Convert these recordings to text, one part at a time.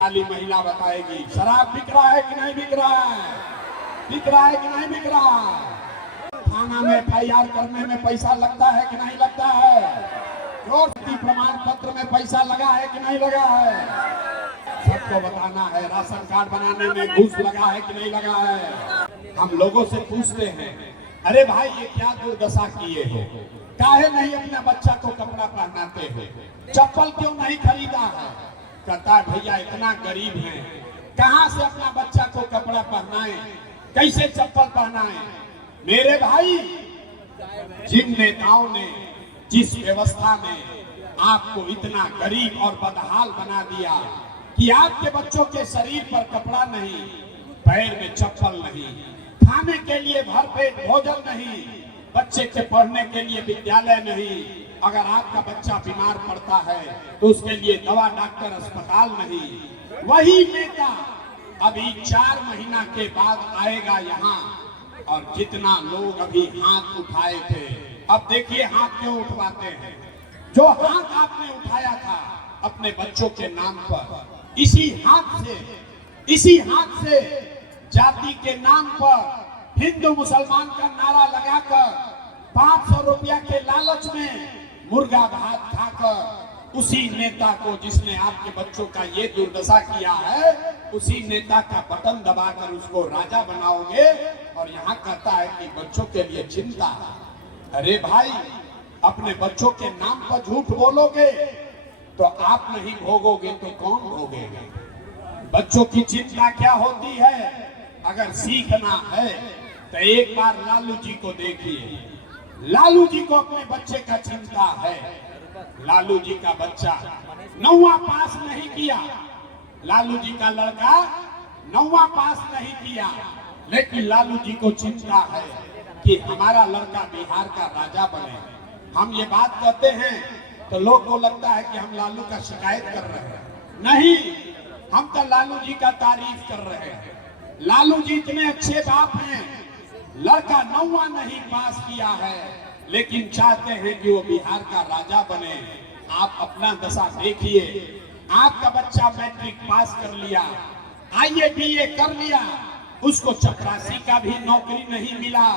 वाली महिला बताएगी शराब बिक रहा है कि नहीं बिक रहा है, बिक रहा है कि नहीं बिक रहा है। थाना में FIR करने में पैसा लगता है कि नहीं लगता है, रोटी प्रमाण पत्र में पैसा लगा है कि नहीं लगा है, सबको बताना है। राशन कार्ड बनाने में घूस लगा है कि नहीं लगा है। हम लोगों से पूछते हैं, अरे भाई ये क्या दुर्दशा किए हो, काहे नहीं अपने बच्चा को कपड़ा पहनाते हो, चप्पल क्यों नहीं खरीदा है। कहता है भैया इतना गरीब है, कहां से अपना बच्चा को कपड़ा पहनाए, कैसे चप्पल पहनाए। मेरे भाई, जिन नेताओं ने जिस व्यवस्था में आपको इतना गरीब और बदहाल बना दिया कि आपके बच्चों के शरीर पर कपड़ा नहीं, पैर में चप्पल नहीं, खाने के लिए भरपेट भोजन नहीं, बच्चे के पढ़ने के लिए विद्यालय नहीं, अगर आपका बच्चा बीमार पड़ता है तो उसके लिए दवा डॉक्टर अस्पताल नहीं, वही नेता अभी 4 महीना के बाद आएगा यहाँ। और जितना लोग अभी हाथ उठाए थे, अब देखिए हाथ क्यों उठवाते हैं। जो हाथ आपने उठाया था अपने बच्चों के नाम पर, इसी हाथ से जाति के नाम पर हिंदू मुसलमान का नारा लगाकर 500 रुपया के लालच में मुर्गा भात खाकर उसी नेता को, जिसने आपके बच्चों का ये दुर्दशा किया है, उसी नेता का बटन दबाकर उसको राजा बनाओगे। और यहाँ कहता है कि बच्चों के लिए चिंता। अरे भाई, अपने बच्चों के नाम पर झूठ बोलोगे तो आप नहीं भोगोगे तो कौन भोगेगा। बच्चों की चिंता क्या होती है, अगर सीखना है तो एक बार लालू जी को देखिए। लालू जी को अपने बच्चे का चिंता है। लालू जी का बच्चा 9वां पास नहीं किया, लालू जी का लड़का 9वां पास नहीं किया, लेकिन लालू जी को चिंता है कि हमारा लड़का बिहार का राजा बने। हम ये बात कहते हैं तो लोग को लगता है कि हम लालू का शिकायत कर रहे हैं। नहीं, हम तो लालू जी का तारीफ कर रहे हैं। लालू जी इतने अच्छे बाप हैं, लड़का 9वां नहीं पास किया है, लेकिन चाहते हैं कि वो बिहार का राजा बने। आप अपना दशा देखिए, आपका बच्चा मैट्रिक पास कर लिया, IAA BA कर लिया, उसको चपरासी का भी नौकरी नहीं मिला,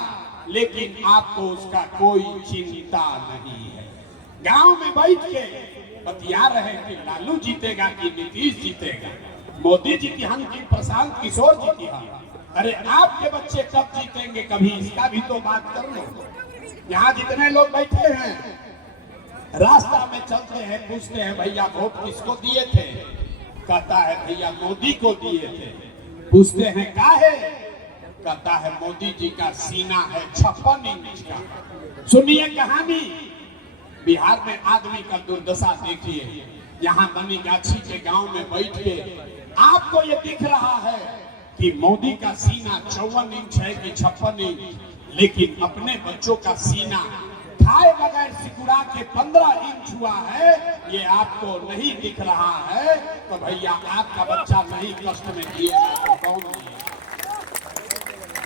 लेकिन आपको उसका कोई चिंता नहीं है। गांव में बैठ के बतिया रहे कि लालू जीतेगा कि नीतीश जीतेगा, मोदी जीतिहन की प्रशांत किशोर जीतिहन। अरे आपके बच्चे कब जीतेंगे, कभी इसका भी तो बात कर लो। यहाँ जितने लोग बैठे हैं, रास्ता में चलते हैं, पूछते हैं भैया वोट किसको दिए थे, कहता है भैया मोदी को दिए थे। पूछते हैं काहे, कहता है मोदी जी का सीना है 56 इंच का। सुनिए कहानी, बिहार में आदमी का दुर्दशा देखिए। यहाँ बनीगाछी के गांव में बैठ के आपको ये दिख रहा है कि मोदी का सीना 54 इंच है कि 56 इंच, लेकिन अपने बच्चों का सीना खाए बगैर सिकुड़ा के 15 इंच हुआ है, ये आपको नहीं दिख रहा है। तो भैया आपका बच्चा नहीं कष्ट में जिएगा तो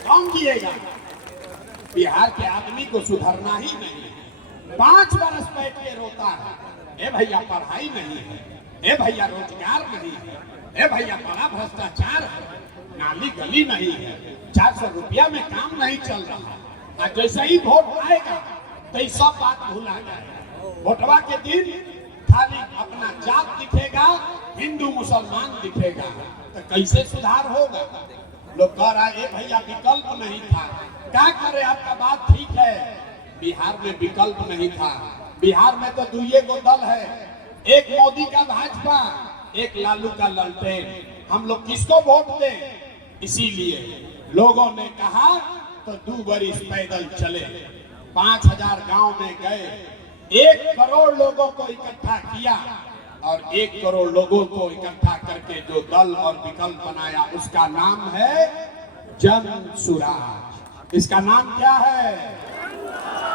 कौन जिएगा। बिहार के आदमी को सुधरना ही नहीं है। 5 बरस बैठ के रोता है, ए भैया पढ़ाई नहीं है, ए भैया रोजगार नहीं है, ए भैया बड़ा भ्रष्टाचार है, नाली गली नहीं है, 400 रुपया में काम नहीं चल रहा। और जैसे ही वोट आएगा तो ये सब बात भूला जाएगा। वोटवा के दिन खाली अपना जात दिखेगा, हिंदू मुसलमान दिखेगा, तो कैसे सुधार होगा। लोग कह रहा है भैया विकल्प नहीं था, क्या करे, आपका बात ठीक है, बिहार में विकल्प नहीं था। बिहार में तो 2 गो दल है, एक मोदी का भाजपा, एक लालू का ललटेन। हम लोग किसको वोट दें। इसीलिए लोगों ने कहा तो 2 बरिस पैदल चले, 5000 गांव में गए, 1 करोड़ लोगों को इकट्ठा किया, और 1 करोड़ लोगों को इकट्ठा करके जो दल और विकल्प बनाया उसका नाम है जन सुराज। इसका नाम क्या है,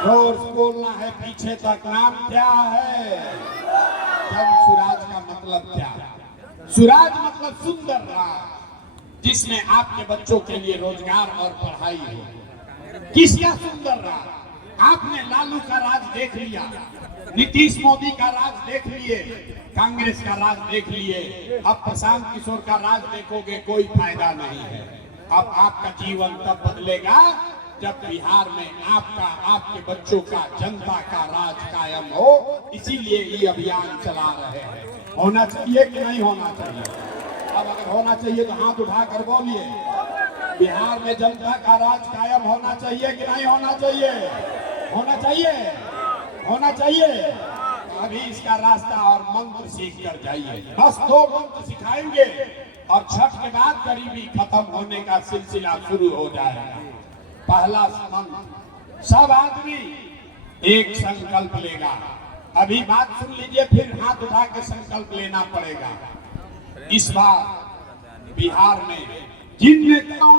जोर से बोलना है पीछे तक, नाम क्या है। जन सुराज का मतलब क्या है, सुराज मतलब सुंदर राज, जिसमें आपके बच्चों के लिए रोजगार और पढ़ाई हो। किसका सुंदर राज, आपने लालू का राज देख लिया, नीतीश मोदी का राज देख लिए, कांग्रेस का राज देख लिए, अब प्रशांत किशोर का राज देखोगे, कोई फायदा नहीं है। अब आपका जीवन तब बदलेगा जब बिहार में आपका, आपके बच्चों का, जनता का राज कायम हो। इसीलिए ये अभियान चला रहे हैं। होना चाहिए कि नहीं होना चाहिए? अब अगर होना चाहिए तो हाथ उठाकर बोलिए, बिहार में जनता का राज कायम होना चाहिए कि नहीं होना चाहिए? होना चाहिए, होना चाहिए। अभी इसका रास्ता और मंत्र सीख कर जाइए। बस 2 मंत्र सिखाएंगे और छठ के बाद गरीबी खत्म होने का सिलसिला शुरू हो जाएगा। पहला मंत्र, सब आदमी एक संकल्प लेगा। अभी बात सुन लीजिए, फिर हाथ उठा के संकल्प लेना पड़ेगा। इस बार बिहार में जिन नेताओं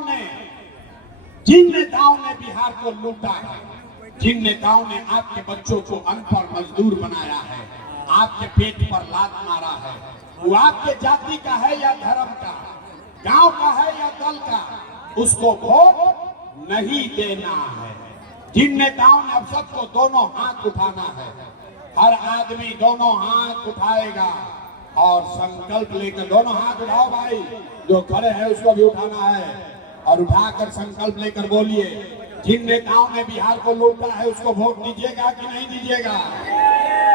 ने बिहार को लूटा है, जिन नेताओं ने आपके बच्चों को अनपढ़ मजदूर बनाया है, आपके पेट पर लात मारा है, वो आपके जाति का है या धर्म का, गांव का है या दल का, उसको वोट नहीं देना है। जिन नेताओं ने, अब सबको दोनों हाथ उठाना है, हर आदमी दोनों हाथ उठाएगा और संकल्प लेकर, दोनों हाथ उठाओ भाई, जो खड़े हैं उसको भी उठाना है और उठाकर संकल्प लेकर बोलिए, जिन नेताओं ने बिहार को लूटा है उसको वोट दीजिएगा कि नहीं दीजिएगा?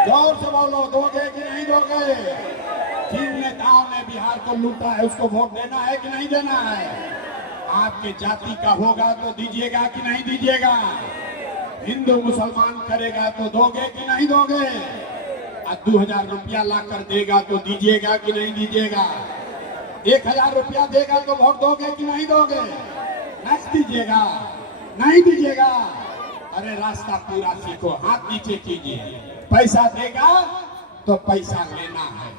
जोर से बोलो, दोगे कि नहीं दोगे? जिन नेताओं ने बिहार को लूटा है उसको वोट देना है कि नहीं देना है? आपके जाति का होगा तो दीजिएगा कि नहीं दीजिएगा? हिंदू मुसलमान करेगा तो दोगे कि नहीं दोगे? 2000 रुपया ला कर देगा तो दीजिएगा कि नहीं दीजिएगा? 1000 रुपया देगा तो वोट दोगे कि नहीं दोगे? नहीं दीजिएगा, नहीं दीजिएगा। अरे रास्ता पूरा सीखो, हाथ नीचे कीजिए। पैसा देगा तो पैसा लेना है।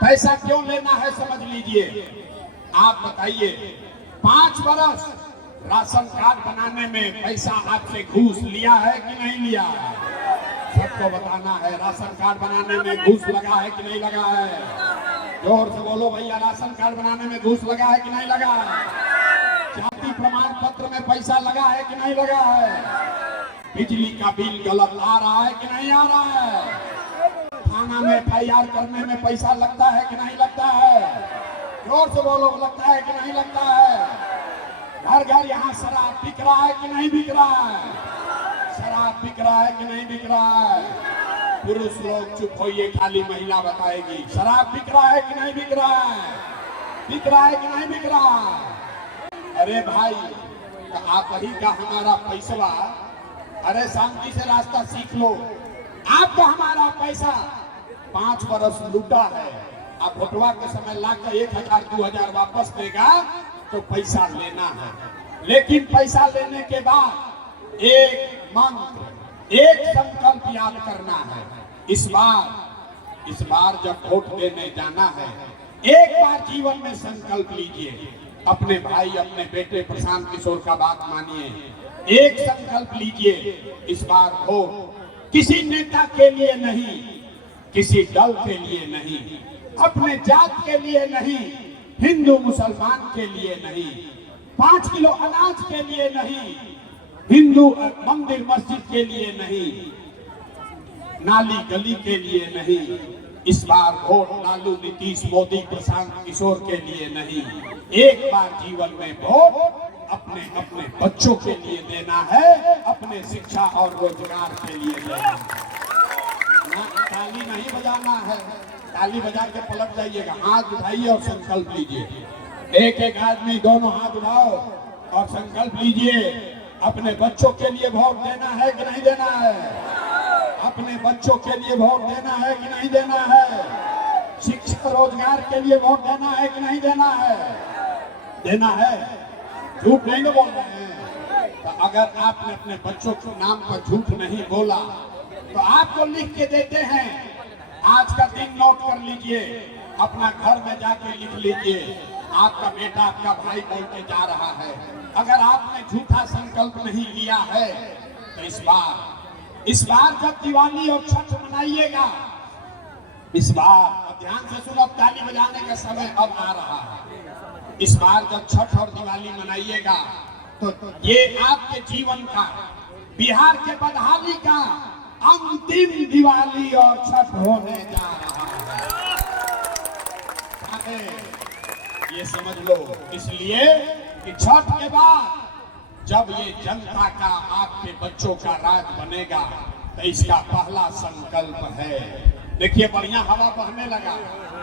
पैसा क्यों लेना है समझ लीजिए। आप बताइए, 5 बरस राशन कार्ड बनाने में पैसा आपसे घूस लिया है कि नहीं लिया है? सबको बताना है, राशन कार्ड बनाने में घूस लगा है कि नहीं लगा है? जोर से बोलो भैया, राशन कार्ड बनाने में घूस लगा है कि नहीं लगा है? जाति प्रमाण पत्र में पैसा लगा है कि नहीं लगा है? बिजली का बिल गलत आ रहा है कि नहीं आ रहा है? थाना में FIR करने में पैसा लगता है कि नहीं लगता है? जोर से बोलो, लगता है कि नहीं लगता है? घर घर यहाँ शराब बिक रहा है कि नहीं बिक रहा है? शराब बिक रहा है कि नहीं बिक रहा है? पुरुष लोग चुप होइए, खाली महिला बताएगी। शराब बिक रहा है कि नहीं बिक रहा है? बिक रहा है कि नहीं बिक रहा है? अरे भाई, आप ही का हमारा पैसा, अरे शांति से रास्ता सीख लो। आपका हमारा पैसा 5 बरस लूटा है, आप वोटवा के समय लाकर 1000 2000 वापस देगा तो पैसा लेना है। लेकिन पैसा लेने के बाद एक मंत्र, एक संकल्प याद करना है। इस बार जब वोट देने जाना है, एक बार जीवन में संकल्प लीजिए। अपने भाई, अपने बेटे प्रशांत किशोर का बात मानिए। एक संकल्प लीजिए, इस बार वोट किसी नेता के लिए नहीं, किसी दल के लिए नहीं, अपने जात के लिए नहीं, हिंदू मुसलमान के लिए नहीं, 5 किलो अनाज के लिए नहीं, हिंदू मंदिर मस्जिद के लिए नहीं, नाली गली के लिए नहीं। इस बार वोट लालू, नीतीश, मोदी, प्रशांत किशोर के लिए नहीं। एक बार जीवन में वोट अपने अपने बच्चों के लिए देना है, अपने शिक्षा और रोजगार के लिए देना है। ताली नहीं बजाना है, ताली बजा के पलट जाइएगा। हाथ उठाइए और संकल्प लीजिए। एक एक आदमी दोनों हाथ उठाओ और संकल्प लीजिए। अपने बच्चों के लिए वोट देना है कि नहीं देना है? अपने बच्चों के लिए वोट देना है कि नहीं देना है? शिक्षा रोजगार के लिए वोट देना है कि नहीं देना है? देना है। झूठ नहीं बोल रहे हैं। तो अगर आपने अपने बच्चों के नाम पर झूठ नहीं बोला तो आपको लिख के देते हैं। आज का दिन नोट कर लीजिए, अपना घर में जाके लिख लीजिए। आपका बेटा, आपका भाई बोल के जा रहा है। अगर आपने झूठा संकल्प नहीं लिया है तो इस बार जब दिवाली और छठ मनाइएगा, इस बार ध्यान से सुनो, ताली बजाने का समय अब आ रहा है। इस बार जब छठ और दिवाली मनाइएगा तो ये आपके जीवन का बिहार के बदहाली का अंतिम दिवाली और छठ होने जा रहा है, ये समझ लो। इसलिए कि छठ के बाद जब ये जनता का, आपके बच्चों का राज बनेगा, तो इसका पहला संकल्प है। देखिए बढ़िया हवा बहने लगा,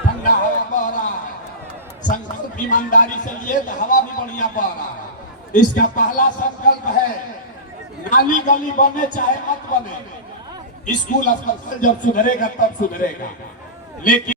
ठंडा हवा बह रहा है, संकल्प ईमानदारी से लिए तो हवा भी बढ़िया बह रहा है। इसका पहला संकल्प है, नाली गली बने चाहे मत बने, स्कूल अस्पताल जब सुधरेगा तब सुधरेगा, लेकिन